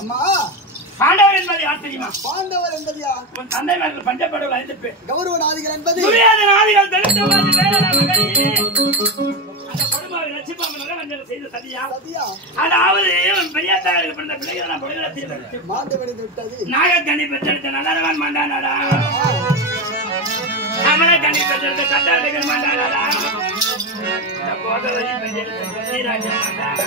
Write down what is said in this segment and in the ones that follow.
அம்மா பாண்டவர் என்பது யார் தெரியுமா? பாண்டவர் என்பதியா? உன் தந்தை மகள் பஞ்சப்படவில் 5 பேர். கௌரவ நாதிகள் என்பது துரியோதன நாதிகள் தெளித்தவாறு வேலன மகளே. அந்த கொடுமாவை லட்சுமணன் வஞ்சனை செய்த சதியா? சதியா? அதாவது இவன் பெரியாத்தாருக்கு பிறந்த பிள்ளைகள் நான் பொழுதுல மாண்டு விடுத்து விட்டது. நாகக்கண்ணி பெற்றெடுத்த நல்லவன் மாண்டானாடா. அமரக்கண்ணி பெற்றெடுத்த கட்டாளிகள் மாண்டானாடா. இந்த கோதவரி பெற்றெடுத்த பெரியராஜன் மாண்டானா.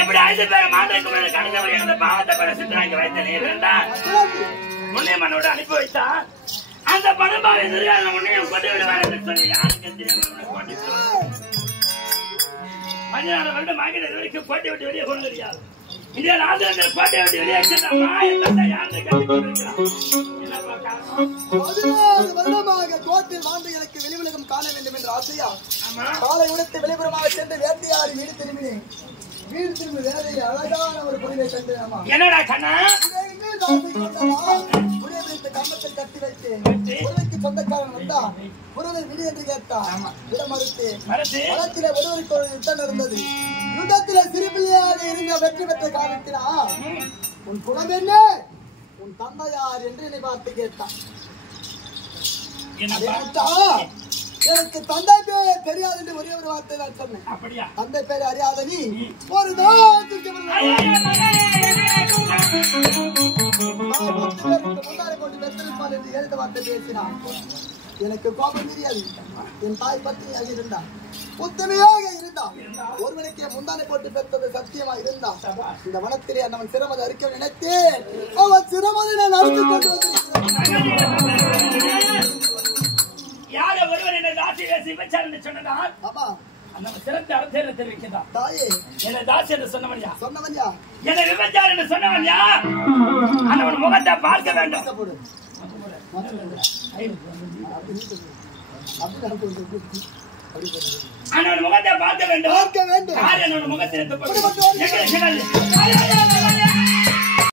எப்படி 5 பேரை மாண்டதுக்கு மேல கணிதவரை அந்த பாவத்தை பெற சித்தராக்கி வைத்த நீர் இருந்தால் உன்னை மனோடு அனுப்பி வைத்தா அந்த பணபாவை துரியோதன உன்னையும் கொண்டு விடுவார் என்று சொல்லி யாருக்கு தெரியாமல் கொண்டு விடுவார். 14 வருடம் ஆகிற வரைக்கும் கோட்டை விட்டு வெளியே கொண்டு தெரியாது. இந்த ஆந்திரத்தில் கோட்டை விட்டு வெளியே யாருன்னு கட்டி கொண்டிருக்கிறான். என்னப்பா காரணம்? 14 வருடமாக கோட்டில் வாழ்ந்து எனக்கு வெளிவுலகம் காண வேண்டும் என்ற ஆசையா காலை உடுத்து வெளிப்புறமாக சென்று வேட்டையாடி வீடு திரும்பினேன். வீடு திரும்பி வேலை அழகான ஒரு பொருளை கண்டு என்னடா கண்ணா கம்பத்தில் கட்டி வைத்தேன். பொருளைக்கு சொந்தக்காரன் வந்தா பொருளை விடு என்று கேட்டான். விட மறுத்து களத்திலே ஒருவருக்கு ஒரு யுத்தம் நடந்தது. யுத்தத்திலே சிறுபிள்ளையாக இருந்த வெற்றி பெற்ற காரணத்தினா உன் குலம் என்ன, உன் தந்தை யார் என்று என்னை பார்த்து கேட்டான். எனக்கு தந்தை பேர் தெரியாது என்று ஒரே ஒரு வார்த்தை நான் சொன்னேன். தந்தை பேர் அறியாத நீ ஒரு முன்னாடி கொண்டு வெற்றிருப்பான் என்று எழுத வார்த்தை பேசினான். எனக்கு கோபம் தெரியாது. என் தாய் பத்தினியாக இருந்தான், உத்தமையாக இருந்தான். ஒருவனுக்கே முந்தானை போட்டு பெற்றது சத்தியமா இருந்தான். இந்த வனத்திலே அவன் சிரமதை அறுக்க நினைத்தேன். அவன் சிரமதை நான் அறுத்து கொண்டு வந்திருக்கிறேன். யார ஒருவர் என்ன தாசி வேசி விபச்சாரம் என்று சொன்னதால் அந்த சிறந்த அர்த்தத்தை தெரிவிக்கிறான். தாயே என்ன தாசி என்று சொன்னவன் யார்? சொன்னவன் யார்? என்ன விபச்சாரம் என்று சொன்னவன் யார்? அவன் முகத்தை பார்க்க வேண்டும். அவன் முகத்தை பார்க்க வேண்டும். யார் என்னோட முகத்தை